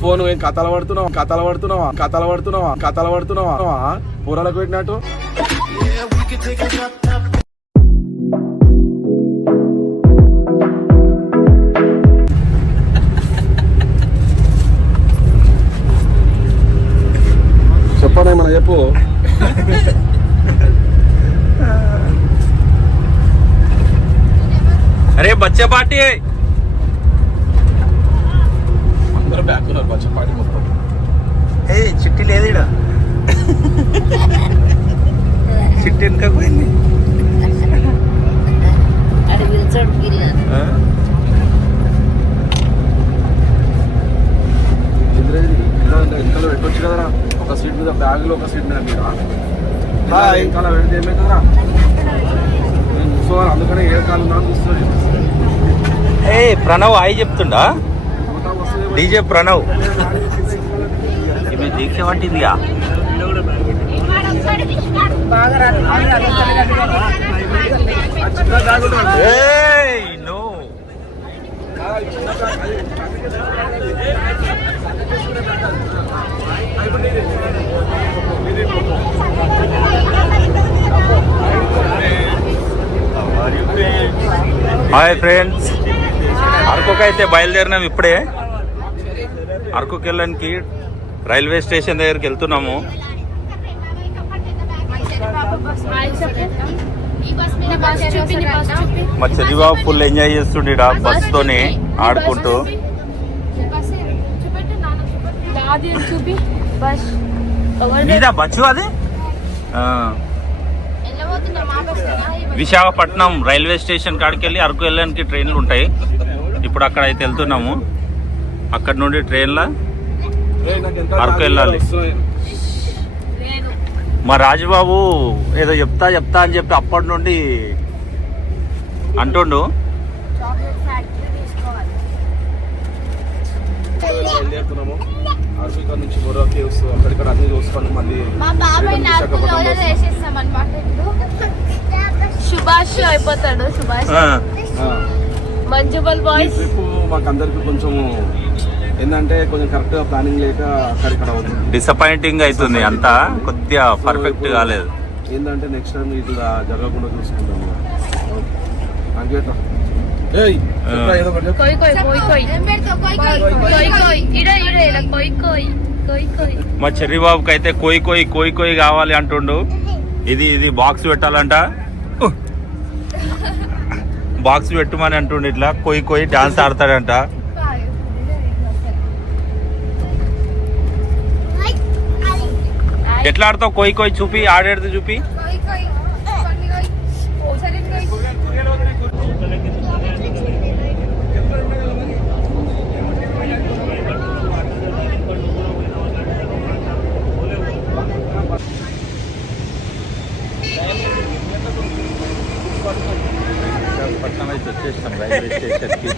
Phone కథలు పడుతున్నావా పూరాలకు పెట్టినట్టు. చెప్పండి మన చెప్పు. అరే బచ్చా పార్టీ అందరూ బ్యాక్ ఉన్నారు. బచ్చా పార్టీ మొత్తం. ఏ చిట్టి లేదు ఇక్కడ. చిట్టి వెనుక పోయింది. వెనకాల పెట్టొచ్చు కదరా. ఒక సీట్ మీద బ్యాగ్ లో ఒక సీట్ మీద వెనకాల పెడితే ఏమే కదరా. నేను కూర్చోవాలి అందుకనే ఏ కాలం నా కూర్చోని. ఏ ప్రణవ్ హాయ్ చెప్తుండా డీజే ప్రణవ్. ఈమె దీక్ష పట్టిందిగా. No hi friends. అరకుకి అయితే బయలుదేరినాం ఇప్పుడే. అరకుకి వెళ్ళడానికి రైల్వే స్టేషన్ దగ్గరికి వెళ్తున్నాము. మా చదిబాబు ఫుల్ ఎంజాయ్ చేస్తుండే బస్ తోని ఆడుకుంటూ. మీదా బస్సు అది. విశాఖపట్నం రైల్వే స్టేషన్ కాడికి వెళ్ళి అరకు వెళ్ళడానికి ట్రైన్లు ఉంటాయి. ఇప్పుడు అక్కడ అయితే వెళ్తున్నాము. అక్కడ నుండి ట్రైన్లో అరకు వెళ్ళాలి. మా రాజుబాబు ఏదో చెప్తా అని చెప్పి అప్పటి నుండి అంటుండు. సుభాష్ అయిపోతాడు. సుభాష్ మంజుబల్ బాయ్స్ మాకందరికి కొంచెం ఏంటంటే కొంచెం కరెక్ట్ గా ప్లానింగ్ లేక అక్కడ డిసప్పాయింటింగ్ అవుతుంది. అంతా కొద్దిగా పర్ఫెక్ట్ కాలేదు. ఏంటంటే నెక్స్ట్ టైం ఇట్లా జరగకుండా చూసుకుంటాము. మా చెర్రి బాబుకి అయితే కోయి కావాలి అంటుండు. ఇది బాక్స్ పెట్టాలంట. బాక్స్ పెట్టమని అంటుండు. ఇట్లా కోయి డాన్స్ ఆడతాడంట. ఎట్లా ఆడతావు కోయి చూపి. ఆడేది చూపి. పట్నం అయితే వచ్చేస్తాం రైల్వే స్టేషన్కి.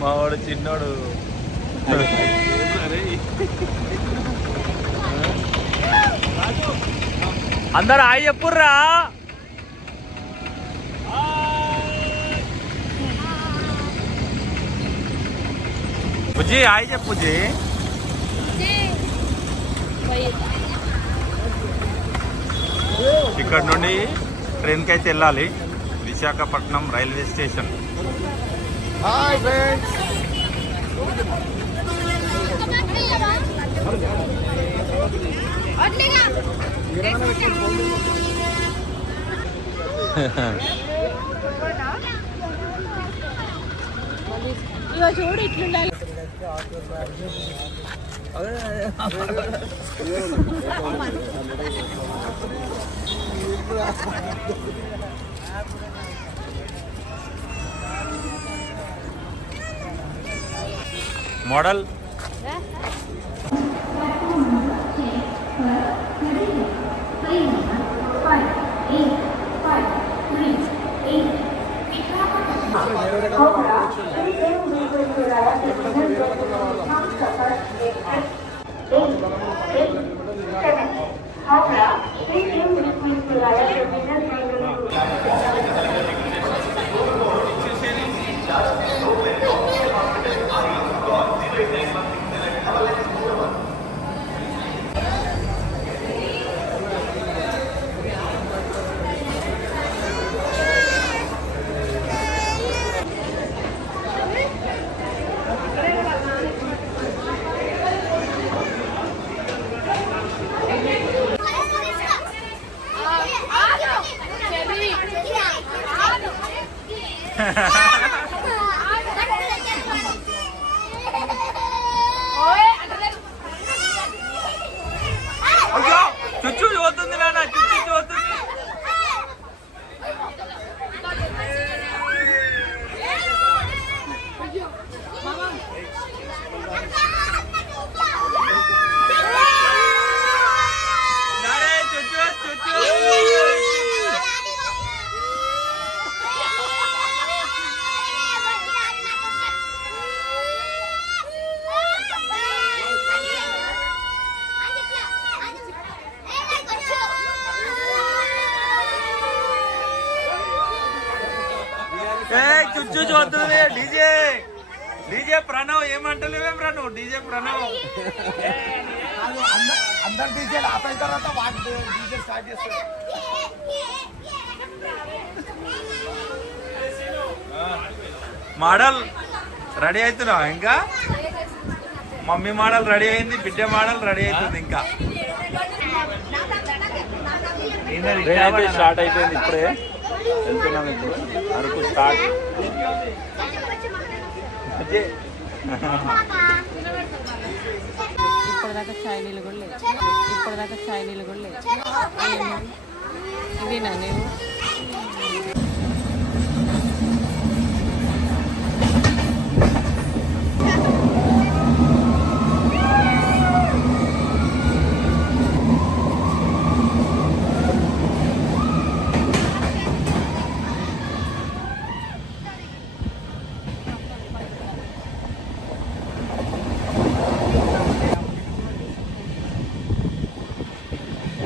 మావాడు చిన్నోడు. అందరు హాయ్ చెప్పుర్రా. బుజ్జి హాయ్ చెప్పు. బుజ్జి ఇక్కడ నుండి ట్రైన్కి అయితే వెళ్ళాలి Visakhapatnam railway station. Hi friends. చూడు ఇట్లుండాలి. మోడల్ అయ్యో చుచ్చు చూస్తుంది నాన్న, చుచ్చు చూస్తుంది. చుచ్చు చూస్తుంది. డీజే డీజే ప్రణవ్ ఏమంటలేవేం రా నువ్వు? డీజే ప్రణవ్ అందరు డీజే ఆపైన తర్వాత వాటి డీజే స్టార్ట్ చేస్తారు. మోడల్ రెడీ అవుతున్నావు ఇంకా? మమ్మీ మోడల్ రెడీ అయింది, బిడ్డ మోడల్ రెడీ అవుతుంది. ఇంకా స్టార్ట్ అయిపోయింది, ఇప్పుడే వెళ్తున్నాం. ఇప్పుడు అరకు స్టార్ట్. ఇప్పటిదాకా చైనీలు కూడా లేదు, ఇప్పటిదాకా చైనీలు కూడా లేదు. ఇదేనా నీవు?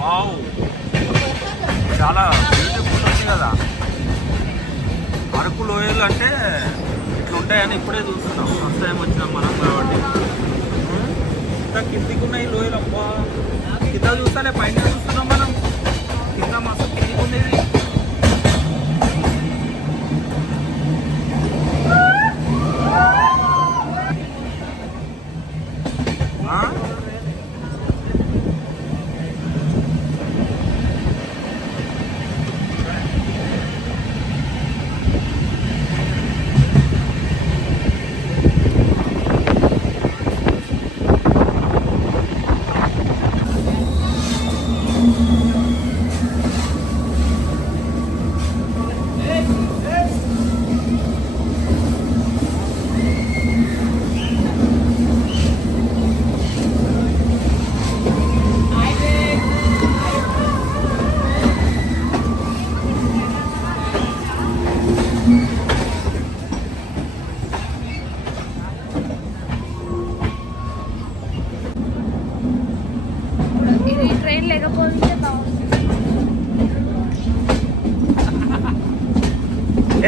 వావ్, చాలా బ్యూటిఫుల్ ఉంది కదా. అరకు లోయలు అంటే ఇట్లా ఉంటాయని ఇప్పుడే చూస్తున్నాం. ఫస్ట్ టైం వచ్చినాం మనం కాబట్టి. ఇంకా కిందికి ఉన్నాయి లోయలు. అబ్బా, కింద చూస్తానే పైన చూస్తున్నాం మనం. కింద మస్తు కిందికి ఉండేది.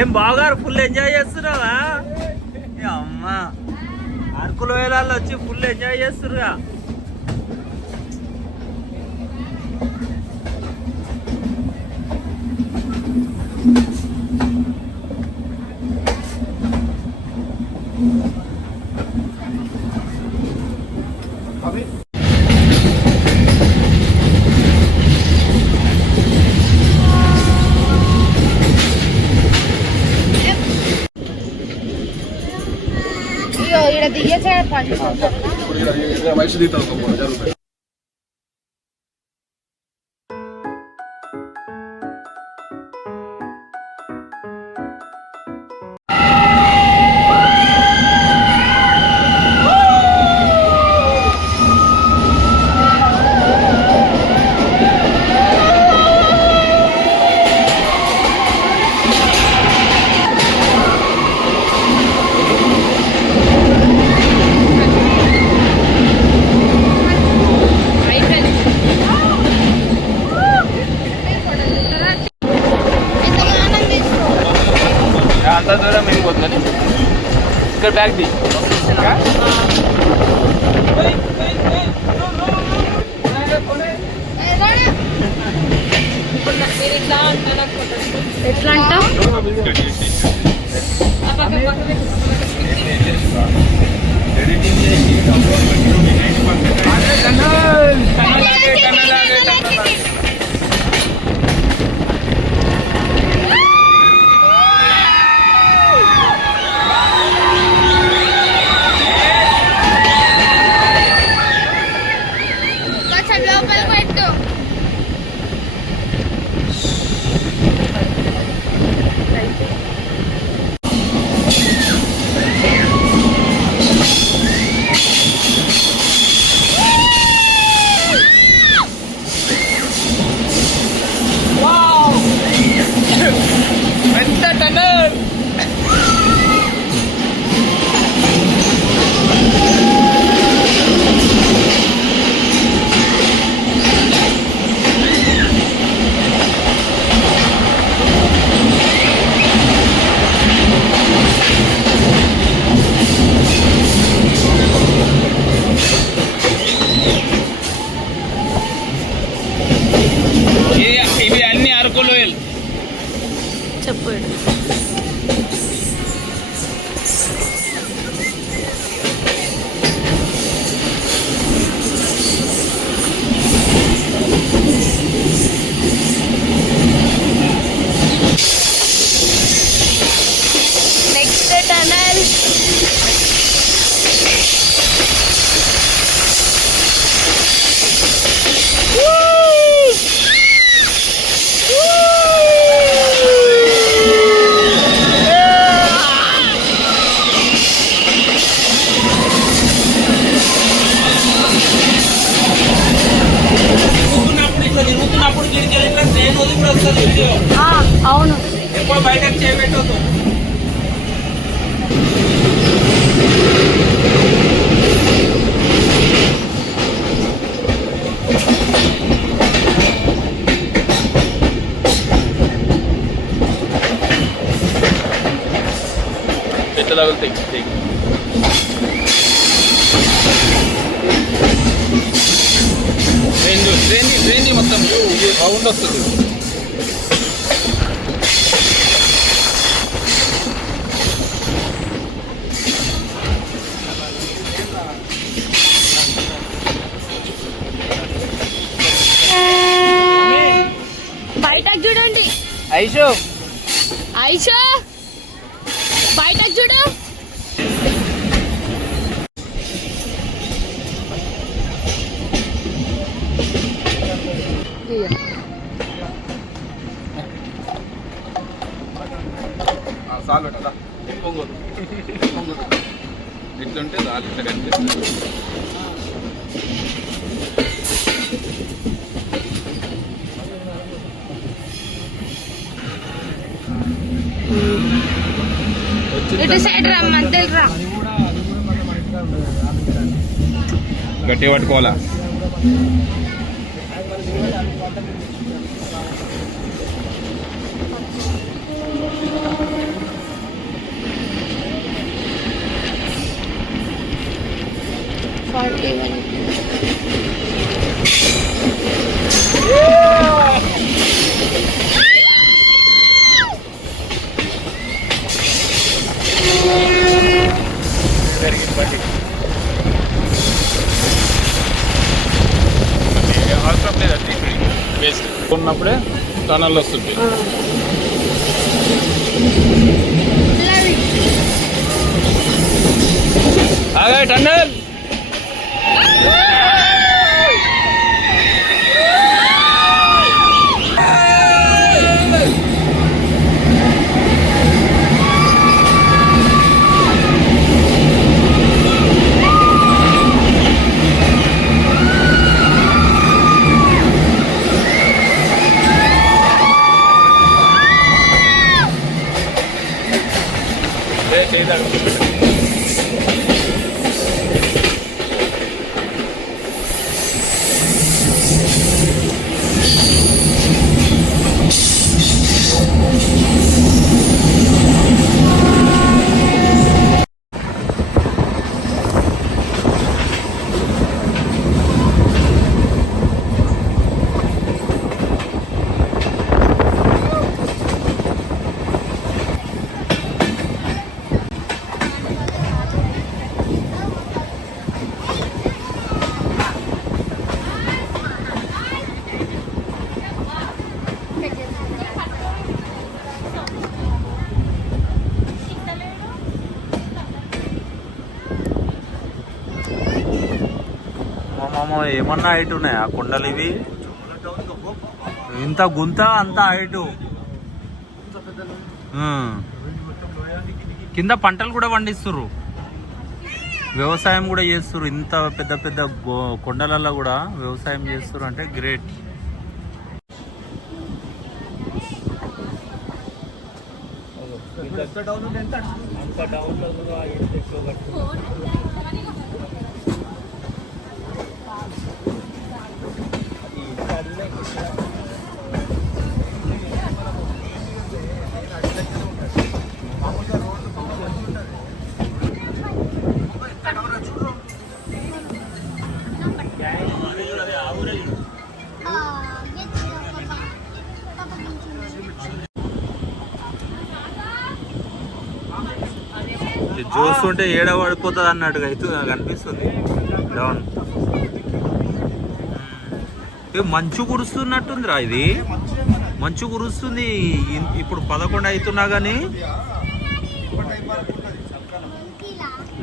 ఏం బావగారు ఫుల్ ఎంజాయ్ చేస్తున్నావా? అమ్మా, అరకు లోయలలో వచ్చి ఫుల్ ఎంజాయ్ చేస్తుర్రుగా. ఇక్కడ దిగేసే పంచ వయసు తీతారు జరుగుతాయి. ఇక్కడ బ్యాగ్ ది ఎట్లా అంటావు ఇవి అన్ని అరకు లోయలు చెప్పండి నెక్స్ట్ టనల్ తిరుగుతున్నప్పుడు ట్రైన్ వదిలి కూడా వస్తుంది వీడియో అవును ఎప్పుడు బయటకు చేయబెట్టదు ఎట్లా తగులుతాయి ట్రైన్ మొత్తం రౌండ్ వస్తుంది బయటకు చూడండి ఐషో ఐషా బయటకు చూడు చాలు పెట్టదా ఇట్లుంటే చాలు ఇట్లా కనిపిస్తుంది ఇటు సైడ్ రా మధ్యలో రా గట్టి పట్టుకోవాలా అవసరం లేదండి వేస్ట్ ఉన్నప్పుడే టనల్ వస్తుంది అదే టన్నల్ చేయదా మామ ఏమన్నా హైట్ ఉన్నాయి ఆ కొండలు ఇవి. ఇంత గుంత అంత హైటు. కింద పంటలు కూడా పండిస్తుర్రు, వ్యవసాయం కూడా చేస్తుర్రు. ఇంత పెద్ద పెద్ద కొండలలో కూడా వ్యవసాయం చేస్తుర్రు అంటే గ్రేట్. చూస్తుంటే ఏడ పడిపోతుంది అన్నట్టుగా అయితే నాకు అనిపిస్తుంది. డౌన్ మంచు కురుస్తున్నట్టుందిరా, ఇది మంచు కురుస్తుంది. ఇప్పుడు 11 అవుతున్నా కానీ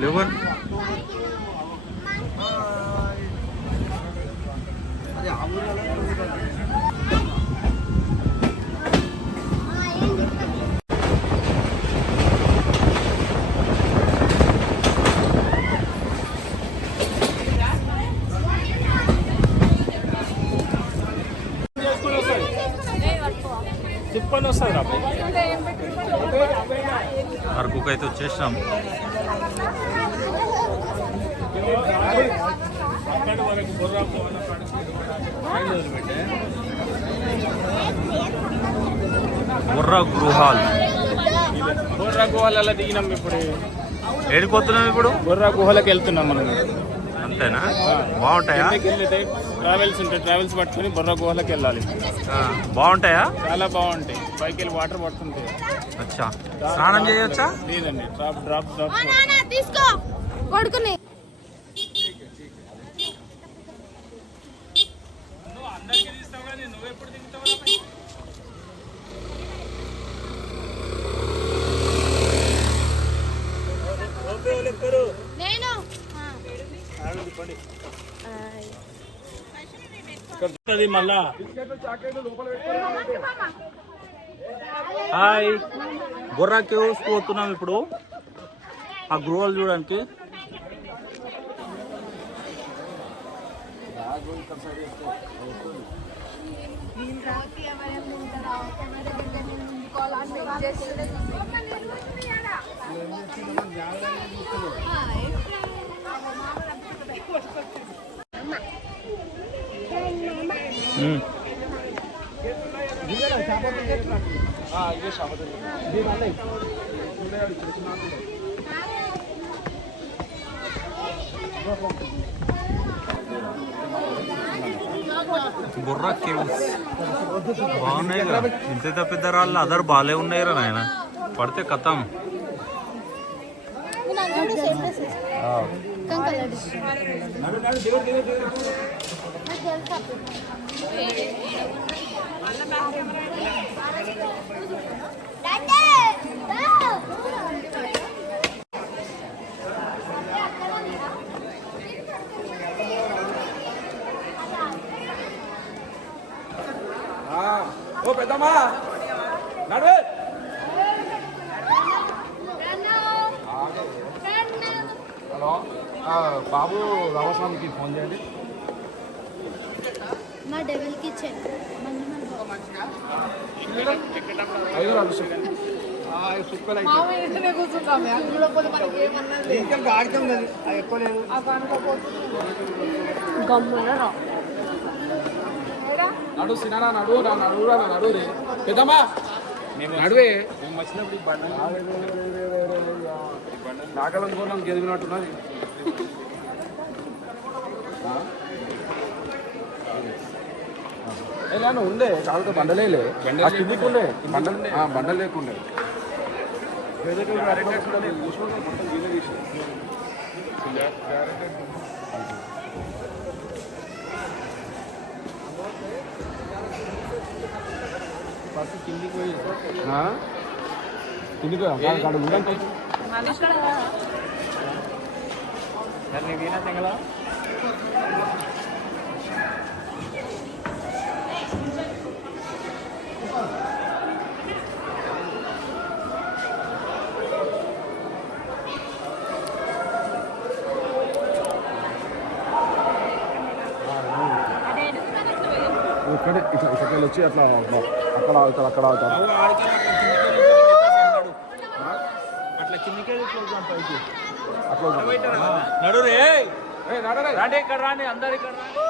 11. అరకుకు అయితే వచ్చేసినాం. బొర్రా గుహాల్. బొర్రా గుహలలో దిగినాం. ఇప్పుడు ఏడిపోతున్నాం? ఇప్పుడు బొర్రా గుహలకు వెళ్తున్నాం మనం. అంతేనా? బాగుంటాయా? వెళ్తే ట్రావెల్స్ ఉంటాయి, ట్రావెల్స్ పట్టుకుని బొర్రా గుహలకు వెళ్ళాలి. బాగుంటాయా? చాలా బాగుంటాయి. పైకి వెళ్ళి వాటర్ పడుతుంటాయి. అచ్చా, స్నానం చేయొచ్చా? లేదండి, డ్రాప్ డ్రాప్ డ్రాప్ తీసుకో కొడుకుని. మళ్ళా హాయ్, బొర్రా కేవ్స్ పోతున్నాం ఇప్పుడు. ఆ గృహాలు చూడడానికి. బొర్రా కేవ్స్ బాగున్నాయి కదా. ఇంత పెద్ద రాళ్ళు అదర్ బాలే ఉన్నాయి రా నాయన. పడితే కథం. ఓ పెద్దమ్మా నడు. హలో, బాబు రామస్వామికి ఫోన్ చేయండి. మా డెవల్కి నడు సినారా, నడు నడురా, నడు రే పెద్దమ్మా, నడువే. నాగలం కోరం గెలిగినట్టున్నది. ఎలా ఉండే చాలా బండలేలే, కిందికి ఉండే బండలు లేకుండే. కిందికి పోయి ఉండండి. వీణా తెంగలా ఇక్కడే ఇట్లా ఇక్కడికి వచ్చి అట్లా అక్కడ అవుతారు అక్కడ అవుతారు అవు ఆడికి అట్లా కిందికి ఇట్లా పైకి అట్లా నడు రే నడరే రాండి ఇక్కడ రాండి అందరు ఇక్కడ రాండి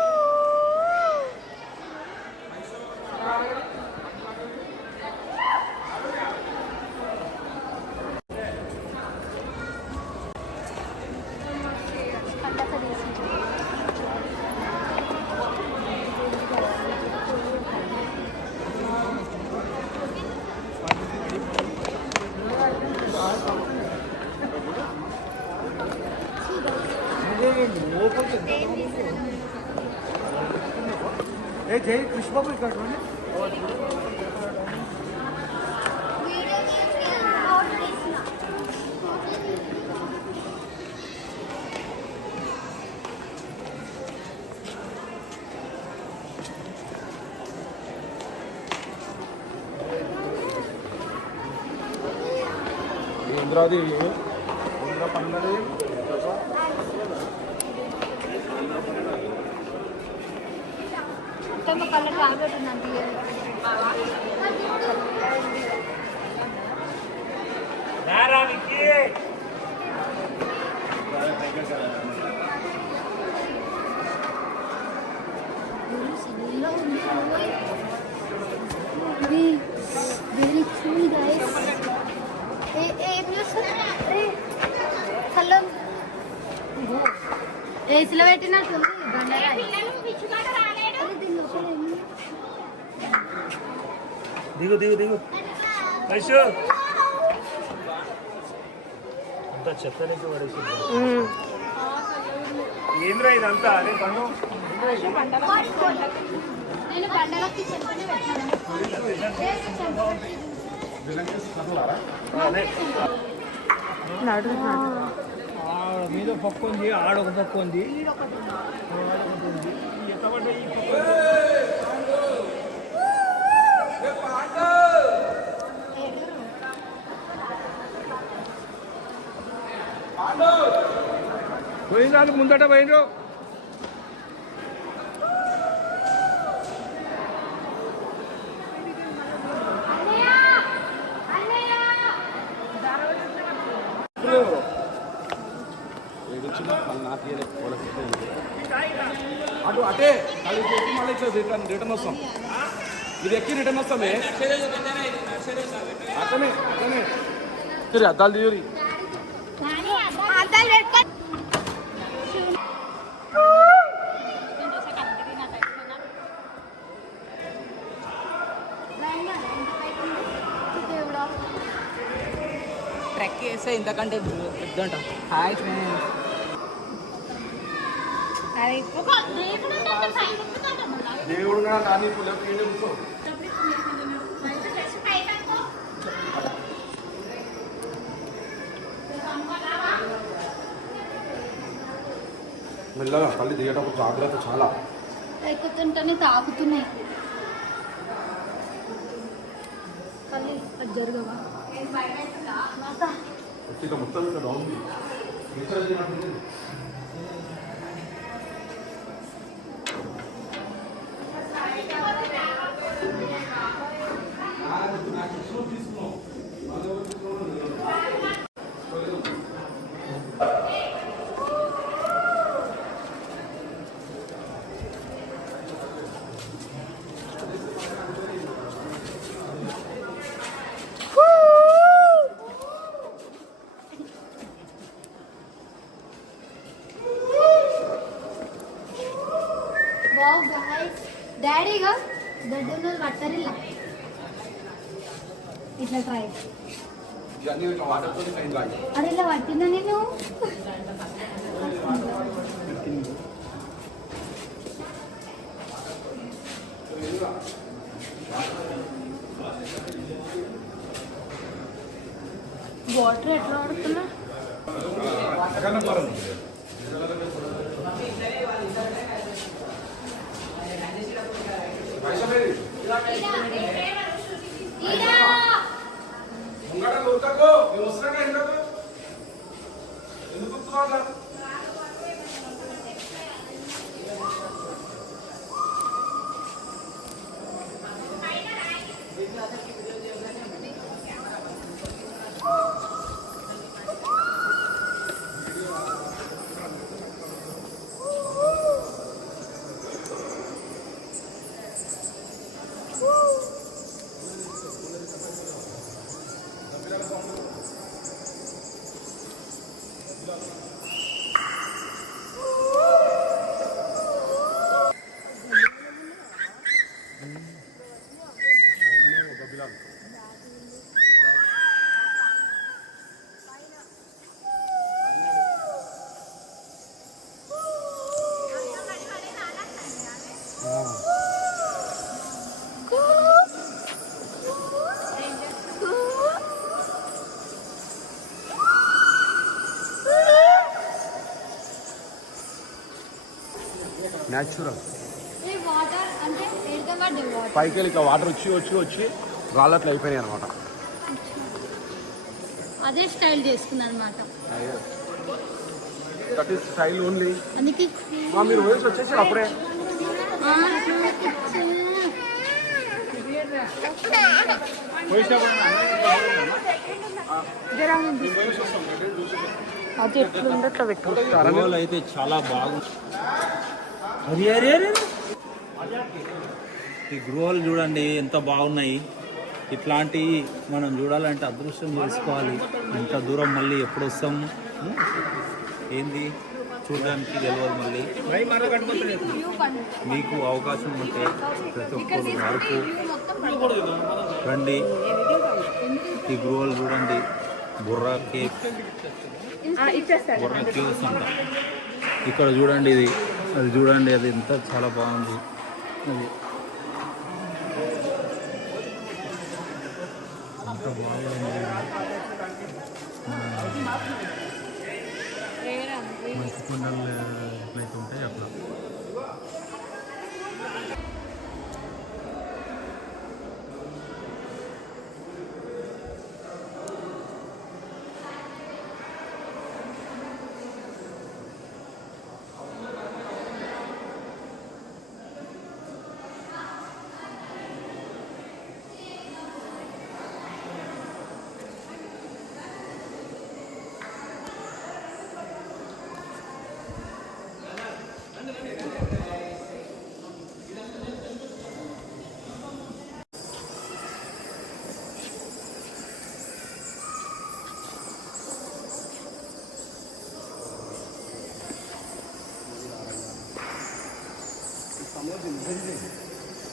ఏ జై కృష్ణబాబు ఇక్కడ చూడండి ఇంద్రాది ఇంద్ర పన్నది కలర్ టాబ్లెట్ ఉందండి వెరీ కూల్ గైస్ హలో ఏసీలో పెట్టినట్టుంది దిగు దిగు దిగు వైషు అంతా చెత్తలేక పడేసి ఏంద్రా ఇదంతా అదే పన్ను నేను బండలకి చెప్పని మీద పక్క ఉంది ఆడొక పక్క ఉంది పోయినాడు ముందట పోయినరు అటు అటే అది ఎక్కి మళ్ళీ రిటర్న్ వస్తాం ఇది ఎక్కి రిటర్న్ వస్తామే అతనే అతనే తిరిగి అద్దాలు తీరి ట్రెక్ చేస్తే ఇంతకంటే పెద్దంట హాయ్ ఫ్రెండ్ దేవుడు కూడా కానీ కూర్చో మెల్లగా పల్లి దిగేటప్పుడు జాగ్రత్త చాలా ఎక్కుతుంటేనే తాకుతున్నాయి కళ్ళు అది జరగవా ఇక మొత్తం ఇక్కడ ఉంది వావ్ గైస్ డాడీగా గడ్డలు కట్టరిಲ್ಲ ఇట్లా ట్రై ఇవన్నీ ఇట్లా వాటర్తో ఫైన్ రాయి అరే ఇలా పట్టిందా నేను వాటర్ ఎట్లా పడుతున్నా న్యాచురల్ ఈ వాటర్ అంటే ఎడత పడ్డ వాటర్ పైకి వెళ్ళి ఇక వాటర్ వచ్చి రాళ్ళట్లు అయిపోయినాయి అనమాట. అదే స్టైల్ చేసుకున్నాను అనమాట. That is style only. అందుకే మీరు వయసు వచ్చేసి అప్పుడే అది ఎట్లుందో అట్లా పెట్టు. గృహాలు అయితే చాలా బాగుంది. ఈ గృహాలు చూడండి ఎంత బాగున్నాయి. ఇట్లాంటి మనం చూడాలంటే అదృష్టం చేసుకోవాలి. ఇంత దూరం మళ్ళీ ఎప్పుడు వస్తాం ఏంది చూడడానికి తెలియదు. మళ్ళీ మీకు అవకాశం ఉంటే ప్రతి ఒక్కరు వరకు రండి. ఈ గృహాలు చూడండి. బుర్రా కేక్, బుర్రా కేవ్స్ అంట. ఇక్కడ చూడండి ఇది, అది చూడండి, అది ఎంత చాలా బాగుంది. అది ఎంత బాగుంది. మంచి కొండలు ఎట్లయితే ఉంటాయి అట్లా.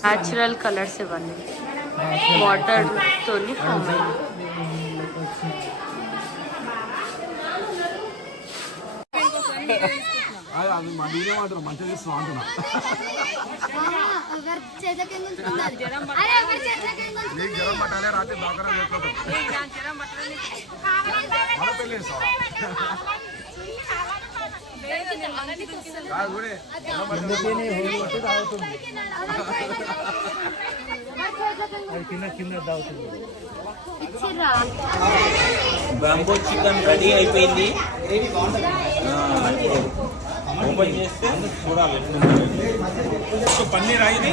న్యాచురల్ కలర్స్ ఇవన్నీ వాటర్ తోని ఫామ్ అయింది. అది మా నేనే మాత్రం మంచిగా చేస్తున్నాం అంటున్నా. నీకు జ్వరం పట్టాలే రాత్రి డాక్టర్ మన పెళ్ళి బ్యాంబో చికెన్ రెడీ అయిపోయింది. ఓపెన్ చేస్తే చూడాలి పన్నీర్ అయింది.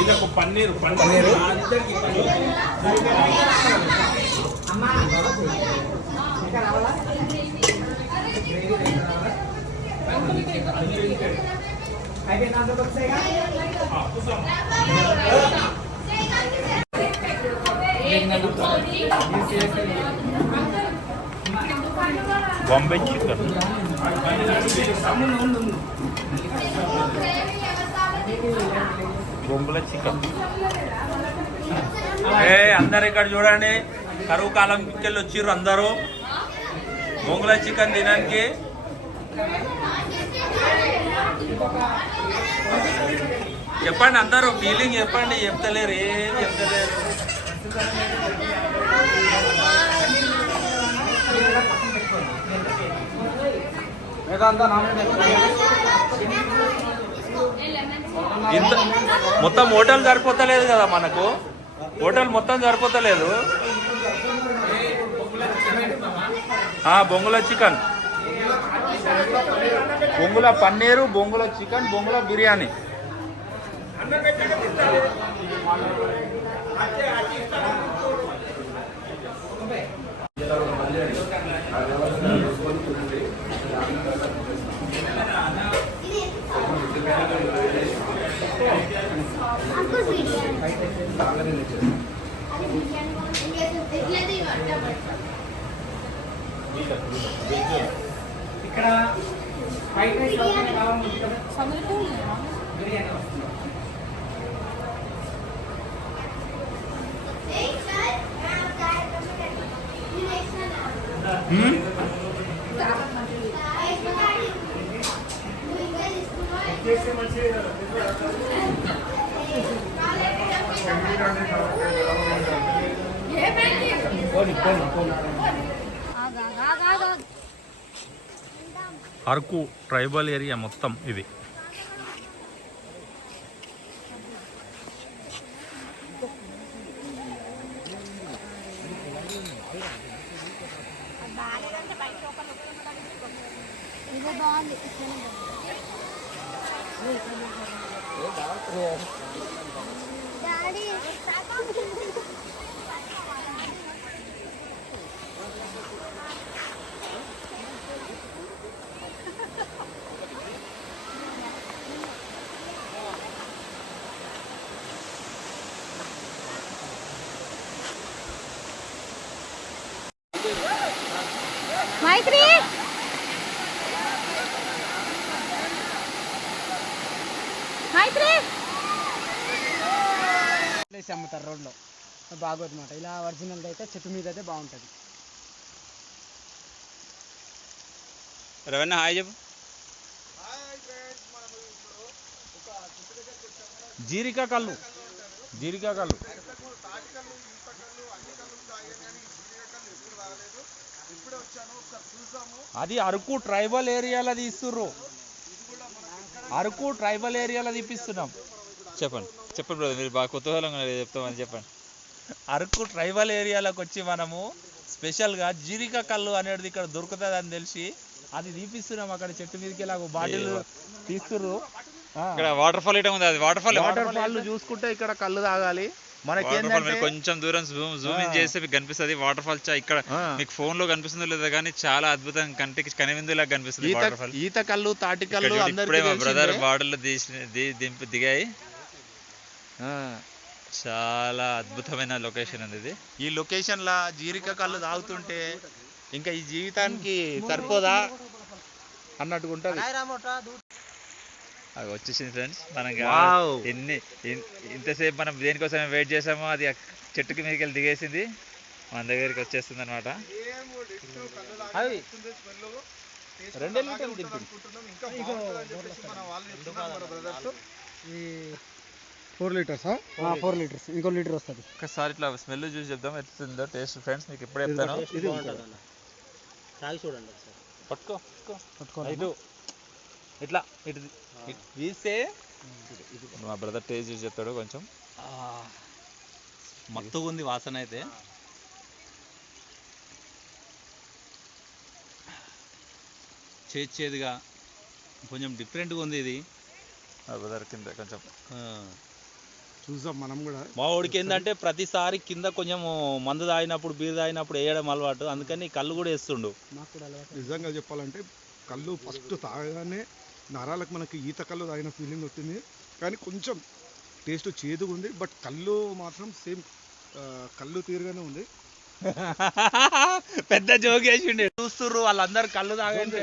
ఇదొక పన్నీరు బాంబే చికెన్ బొంగుల చికెన్. అందరు ఇక్కడ చూడండి, కరువు కాలం పిక్కెళ్ళి వచ్చిర్రు అందరూ బొంగుల చికెన్ తినడానికి. చెప్పండి అందరూ ఫీలింగ్ చెప్పండి. చెప్తలేరు, ఏం చెప్తలేరు. ఇంత మొత్తం హోటల్ సరిపోతలేదు కదా మనకు, హోటల్ మొత్తం సరిపోతలేదు. బొంగుల చికెన్, బొంగుల పన్నీరు, బొంగుల చికెన్, బొంగుల బిర్యానీ. ఇక్కడ వైట్ రైస్ బిర్యానీ వస్తుంది. అరకు ట్రైబల్ ఏరియా మొత్తం ఇది. మైత్రి మైత్రి వేసి అమ్ముతారు రోడ్లో, బాగోదు అనమాట. ఇలా ఒరిజినల్ అయితే చెట్టు మీద అయితే బాగుంటుంది. రవణ హాయ్ చెప్పు. జీరికా కళ్ళు, జీరికా కళ్ళు. అది అరకు ట్రైబల్ ఏరియాలో తీస్తుర్రు, అరకు ట్రైబల్ ఏరియాలో తీపిస్తున్నాం. చెప్పండి చెప్పండి బ్రదర్, మీరు బాగా కుతూహలంగా చెప్తామని చెప్పండి. అరకు ట్రైబల్ ఏరియాలోకి వచ్చి మనము స్పెషల్గా జీరికా కళ్ళు అనేది ఇక్కడ దొరుకుతుంది అని తెలిసి అది తీపిస్తున్నాం. అక్కడ చెట్టు మీదకి ఇలా బాటిల్ తీస్తుర్రు. ఇక్కడ వాటర్ ఫాల్ ఇటం ఉంది, అది వాటర్ ఫాల్. వాటర్ ఫాల్ చూసుకుంటే ఇక్కడ కళ్ళు తాగాలి. మనకేంటంటే కొంచెం దూరం జూమ్ ఇన్ చేస్తే మీకు కనిపిస్తుంది వాటర్ ఫాల్. ఇక్కడ మీకు ఫోన్ లో కనిపిస్తుందో లేదో కానీ చాలా అద్భుతంగా కంటికి కనివిందులా కనిపిస్తుంది వాటర్ ఫాల్. ఈత కళ్ళు, తాటి కళ్ళు ఇప్పుడే మా బ్రదర్ బాటిల్లో దిగాయి. చాలా అద్భుతమైన లొకేషన్ ఉంది ఇది. ఈ లొకేషన్ లా జీరిక కళ్ళు తాగుతుంటే ఇంకా ఈ జీవితానికి సరిపోదా అన్నట్టుగా ఉంటుంది. అది వచ్చేసింది ఫ్రెండ్స్. మనం ఇంతసేపు మనం దేనికోసం వెయిట్ చేసామో అది చెట్టుకి మీదకి వెళ్ళి దిగేసింది, మన దగ్గరికి వచ్చేస్తుంది అనమాట. అది 2 లీటర్లు తింటుంది. 4 లీటర్స్, 4 లీటర్స్, ఇంకో లీటర్ వస్తుంది. ఒకసారి ఇట్లా స్మెల్ చూసి చెప్దాం ఎట్లుందో టేస్ట్ ఫ్రెండ్స్. మీకు ఎప్పుడే చెప్తాను, పట్టుకో ఇటు ఇట్లా ఇటు తీస్తే మా బ్రదర్ టేస్ట్ చూసి చెప్తాడు. కొంచెం మత్తుగా ఉంది వాసన అయితే. చేదుగా కొంచెం డిఫరెంట్గా ఉంది ఇది. మా బ్రదర్ కింద కొంచెం చూసాం మనం కూడా. మా వాడికి ఏంటంటే ప్రతిసారి కింద కొంచెం మందు తాగినప్పుడు బీర్ తాగినప్పుడు వేయడం అలవాటు, అందుకని కళ్ళు కూడా వేస్తుండు. నిజంగా చెప్పాలంటే కళ్ళు ఫస్ట్ తాగగానే నరాలకు మనకి ఈత కళ్ళు తాగిన ఫీలింగ్ వచ్చింది, కానీ కొంచెం టేస్ట్ చేదుగా ఉంది. బట్ కళ్ళు మాత్రం సేమ్ కళ్ళు తీరుగానే ఉంది. పెద్ద జోక్ వేసిండే. చూస్తుర్రు వాళ్ళందరూ కళ్ళు తాగండి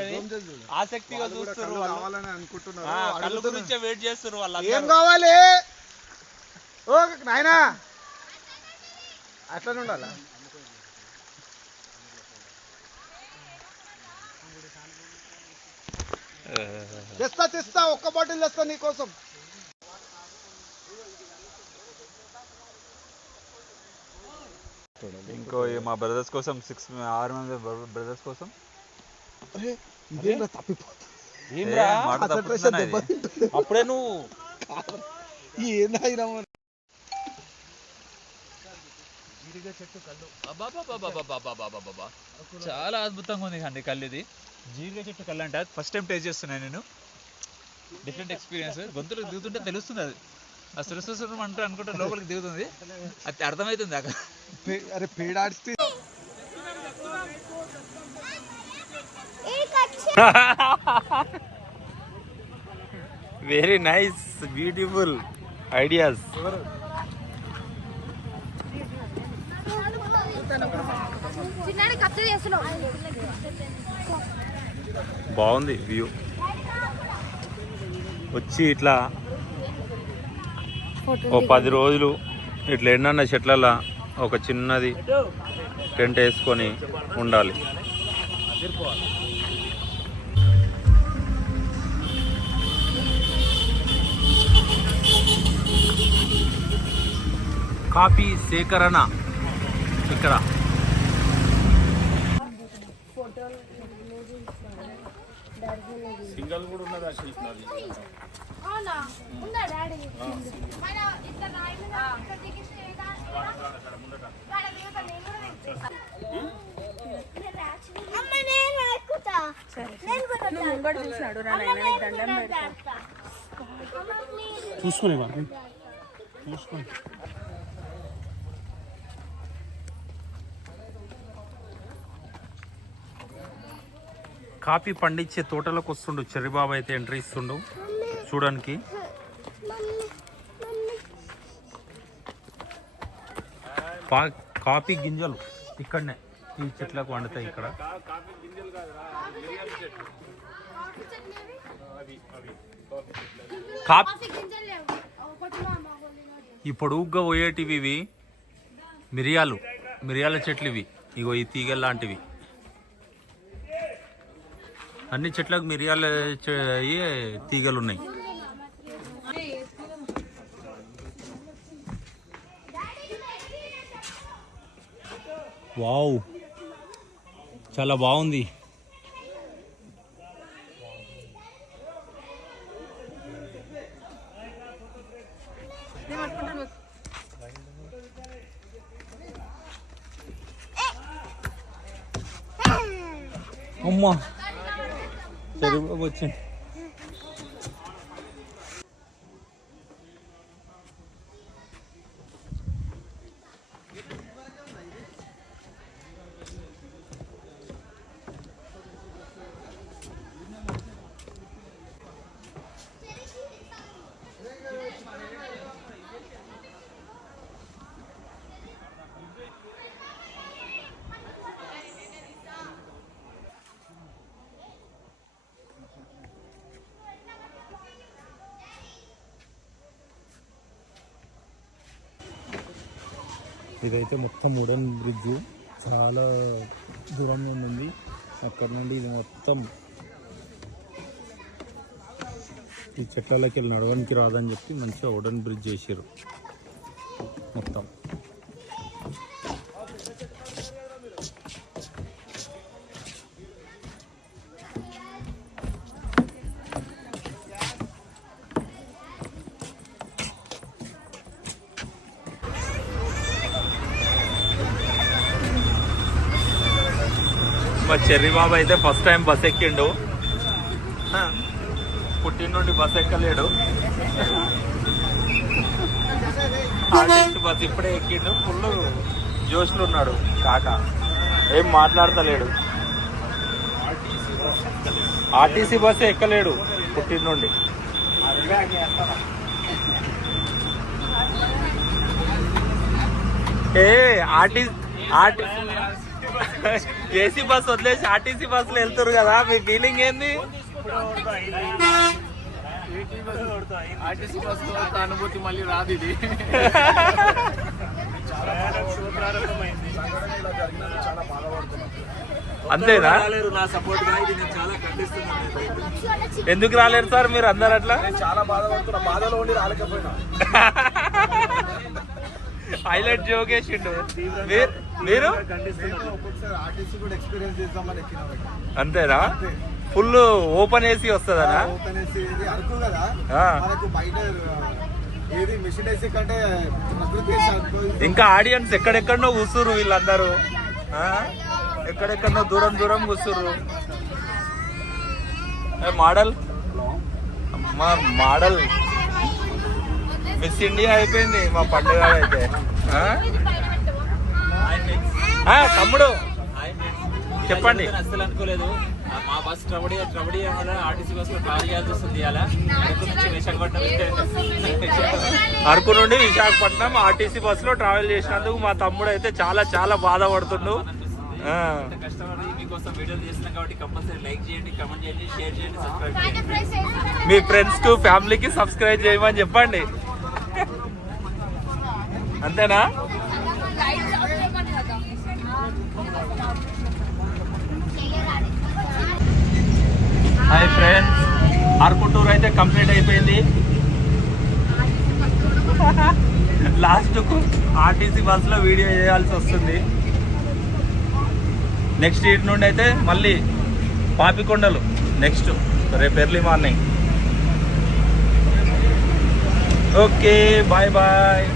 ఆసక్తిగా చూస్తుర్రు, కావాలని అనుకుంటున్నారు. కళ్ళు గురించే వెయిట్ చేస్తుర్రు వాళ్ళు. ఏం కావాలి ఓ నాయనా, అట్లనే ఉండాలా? తెస్తా ఒక్క బాటిల్ తెస్తా నీకోసం. ఇంకో మా బ్రదర్స్ కోసం 6 మంది బ్రదర్స్ కోసం అప్పుడే నువ్వు చెట్టు కళ్ళు చాలా అద్భుతంగా ఉంది అండి కళ్ళు. ఇది జీరిగా చెట్టు కళ్ళు అంటే ఫస్ట్ టైం టేస్ట్ చేస్తున్నాను నేను. డిఫరెంట్ ఎక్స్పీరియన్స్, గొంతులు దిగుతుంటే తెలుస్తుంది అది. ఆ సురసురం అంటూ అనుకుంటే లోపలికి దిగుతుంది, అది అర్థమవుతుంది అక్కడ. అరే పేడాడితే వెరీ నైస్, బ్యూటిఫుల్ ఐడియాస్. బాగుంది వ్యూ. వచ్చి ఇట్లా ఓ 10 రోజులు ఇట్లా ఎండన్న చెట్లల్లో ఒక చిన్నది టెంట్ వేసుకొని ఉండాలి. కాఫీ సేకరణ ఇక్కడ. సింగల్ కూడా ఉన్నది ఆ షీట్ నాది. చూసుకునే చూసుకోండి. కాఫీ పండించే తోటలోకి వస్తుండు చెర్రిబాబు అయితే ఎంట్రీ ఇస్తుండు చూడడానికి. కాఫీ గింజలు ఇక్కడనే ఈ చెట్లకు వండుతాయి ఇక్కడ. ఈ పొడుగ్గా పోయేటివి ఇవి మిరియాల చెట్లు ఇవి. ఇగో ఈ తీగల లాంటివి అన్ని చెట్లకు మిరియాల తీగలు ఉన్నాయి. వావ్, చాలా బాగుంది. అమ్మా చెరువు వచ్చింది. ఇదైతే మొత్తం వుడెన్ బ్రిడ్జ్, చాలా దూరంగా ఉంది అక్కడ నుండి. ఇది మొత్తం ఈ చెట్లలోకి వెళ్ళి నడవడానికి రాదని చెప్పి మంచిగా వుడెన్ బ్రిడ్జ్ చేసారు మొత్తం. మా చెర్రి బాబు అయితే ఫస్ట్ టైం బస్ ఎక్కిండు. పుట్టిన నుండి బస్ ఎక్కలేడు. బస్ ఇప్పుడే ఎక్కిండు. ఫుల్ జోష్లో ఉన్నాడు కాక, ఏం మాట్లాడతలేడు. ఆర్టీసీ బస్ ఎక్కలేడు పుట్టిన నుండి. ఏసీ బస్ వదిలేసి ఆర్టీసీ బస్సులో వెళ్తారు కదా, మీ ఫీలింగ్ ఏంది? ఆర్టీసీ బస్ అనుభూతి మళ్ళీ రాదు. ఇది అంతేనా? నా సపోర్ట్ గా ఇది నేను చాలా ఖండిస్తున్నాను. ఎందుకు రాలేరు సార్ మీరు అందరు అట్లా? చాలా బాధపడుతున్నా, బాధలో ఉండి రాలేకపోయినా. హైలైట్ జోకేసిండు. మీరు ఆర్టీసీ కూడా ఎక్స్పీరియన్స్ చేద్దామని అంతేనా? ఫుల్ ఓపెన్ ఏసీ వస్తుందనా? ఓపెన్ ఏసీ ఇది అరకు కదా, మనకు బయట ఏది మిషన్ ఏసీ కంటే ఇంకా ఆడియన్స్ ఎక్కడెక్కడనో కూర్చురు వీళ్ళందరూ. ఎక్కడెక్కడనో దూరం దూరం కూర్చురు. మోడల్ మిస్ ఇండియా అయిపోయింది మా పండుగ అయితే. తమ్ముడు చెప్పండి. అసలు అనుకోలేదు మా బస్ ట్రబడి ఆర్టీసీ బస్ లో ట్రావెల్ చేయాల్సి వస్తుంది. ఇవాళ అరకు నుంచి విశాఖపట్నం అరకు నుండి విశాఖపట్నం ఆర్టీసీ బస్ లో ట్రావెల్ చేసినందుకు మా తమ్ముడు అయితే చాలా చాలా బాధపడుతుండు. కష్టపడి మీకోసం వీడియోలు చేస్తున్నాం కాబట్టి కంపల్సరీ లైక్ చేయండి, కమెంట్ చేయండి, షేర్ చేయండి, సబ్స్క్రైబ్ చేయండి. మీ ఫ్రెండ్స్ కు ఫ్యామిలీకి సబ్స్క్రైబ్ చేయమని చెప్పండి. అంతేనా? హాయ్ ఫ్రెండ్స్, అరకు టూర్ అయితే కంప్లీట్ అయిపోయింది. లాస్ట్కు ఆర్టీసీ బస్సులో వీడియో చేయాల్సి వస్తుంది. నెక్స్ట్ ఇటు నుండి అయితే మళ్ళీ పాపికొండలు నెక్స్ట్ రేపు early morning. Okay, bye bye.